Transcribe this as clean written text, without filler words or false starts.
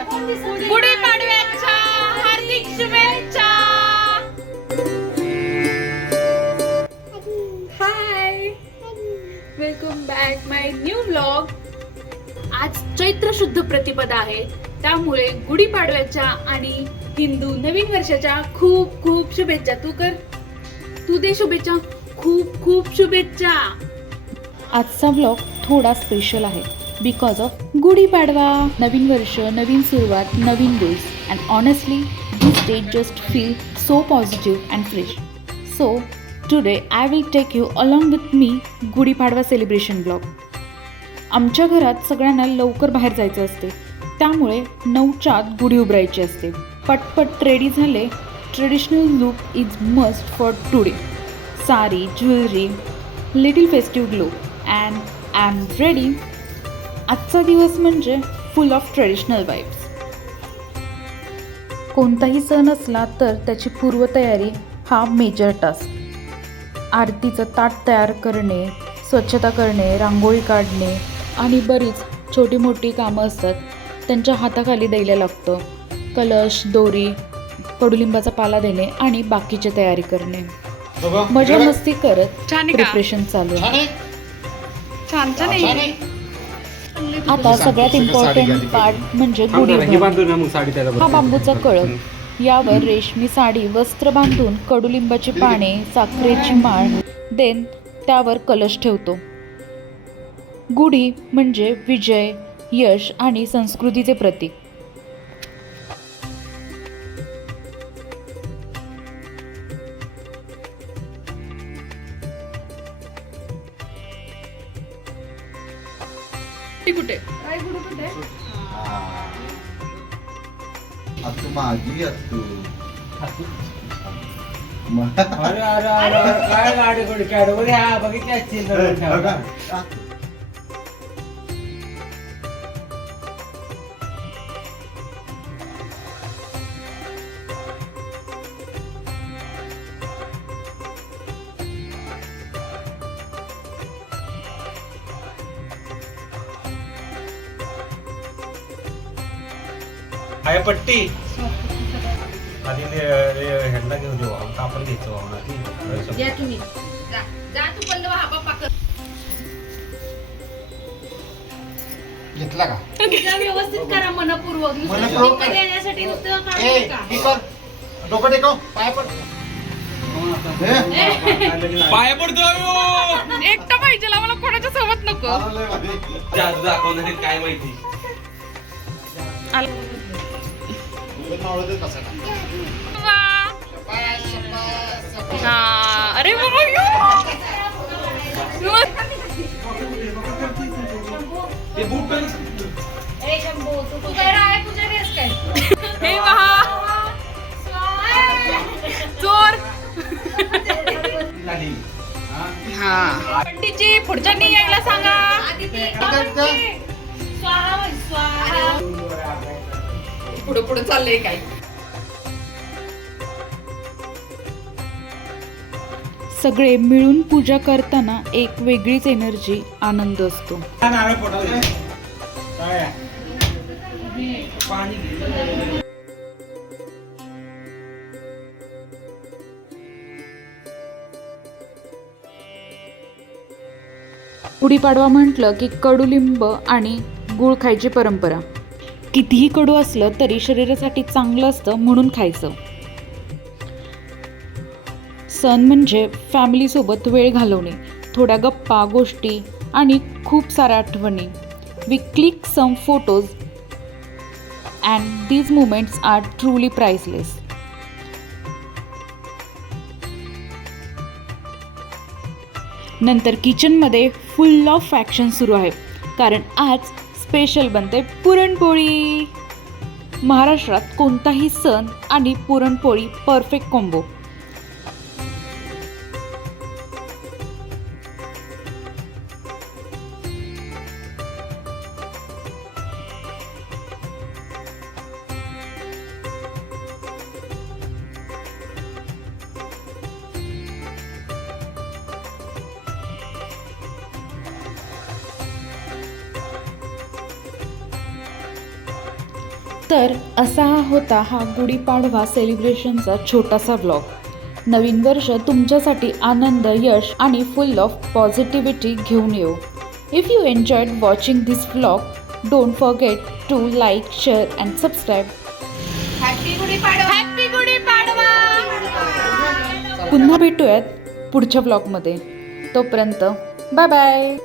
गुढीपाडव्याच्या हार्दिक शुभेच्छा. हाय, welcome back माय new vlog. आज चैत्र शुद्ध प्रतिपदा आहे, त्यामुळे गुढीपाडव्याच्या आणि हिंदू नवीन वर्षाच्या खूप खूप शुभेच्छा. तू दे शुभेच्छा. खूप खूप शुभेच्छा. आजचा व्लॉग थोडा स्पेशल आहे बिकॉज ऑफ गुढीपाडवा. नवीन वर्ष, नवीन सुरुवात, नवीन goals and honestly this day just feel so positive and fresh. So today I will take you along with me Gudi Padwa celebration blog. आमच्या घरात सगळ्यांना लवकर बाहेर जायचं असते, त्यामुळे 9च्या आत गुढी उभारायची असते. पटपट रेडी झाले. Traditional look is must for today. Sari, jewellery, little festive glow and I am ready. आजचा दिवस म्हणजे फुल ऑफ ट्रेडिशनल वाईब्स. कोणताही सण असला तर त्याची पूर्वतयारी हा मेजर टास्क. आरतीचं ताट तयार करणे, स्वच्छता करणे, रांगोळी काढणे आणि बरीच छोटी मोठी कामं असतात, त्यांच्या हाताखाली द्यायला लागतं. कलश, दोरी, कडुलिंबाचा पाला देणे आणि बाकीची तयारी करणे. मजा मस्ती करत प्रिपरेशन चालू आहे. आता सगळ्यात इम्पॉर्टंट पार्ट म्हणजे गुढी उभारणे. हा बांबूचा कळप, यावर रेशमी साडी, वस्त्र बांधून कडुलिंबाची पाने, साखरेची माळ देन त्यावर कलश ठेवतो. गुढी म्हणजे विजय, यश आणि संस्कृतीचे प्रतीक. कुठे माझी असतो. अरे अरे अरे काय गाडी कोणी कॅडबरी हा बघितली असतील. आहे पट्टी आधी ह्यांना घेऊन देऊ, आपण घ्यायचो तुम्ही जा तू बंद व्हा बाप्पा कर. घेतला का? व्यवस्थित करा मनपूर्वक. मनपूर्वक कर. येण्यासाठी नुसतं ए, काढू मी नका. कर. डोकं टेकव, पाय पड. पाय पडतो. एकटा पाहिजे मला, कोणाच्या सोबत नको. जादू दाखवणार काय माहिती. अरे बाबा हे पहा चोर. हा पंडितजी पुढच्यांनी यायला सांगा. पुढे पुढे चाललंय काय. सगळे मिळून पूजा करताना एक वेगळीच एनर्जी, आनंद असतो. गुढीपाडवा म्हटलं की कडुलिंब आणि गुळ खायची परंपरा. कितीही कडू असलं तरी शरीरासाठी चांगलं असतं म्हणून खायचं. सण म्हणजे फॅमिलीसोबत वेळ घालवणे, थोड्या गप्पा गोष्टी आणि खूप साऱ्या आठवणी. We click some photos and these moments are truly priceless. नंतर किचनमध्ये फुल ऑफ ॲक्शन सुरू आहे, कारण आज स्पेशल बनते पुरणपोळी. महाराष्ट्रात कोणताही सण आणि पुरणपोळी परफेक्ट कॉम्बो. तर असा होता हा गुढीपाडवा सेलिब्रेशनचा छोटासा व्लॉग। नवीन वर्ष तुमच्यासाठी आनंद, यश आणि फुल ऑफ पॉझिटिव्हिटी घेऊन येऊ। If you enjoyed watching this vlog, don't forget to like, share and subscribe. Happy Gudi Padwa, happy Gudi Padwa. पुन्हा भेटूयात पुढच्या व्लॉगमध्ये। तोपर्यंत बाय बाय।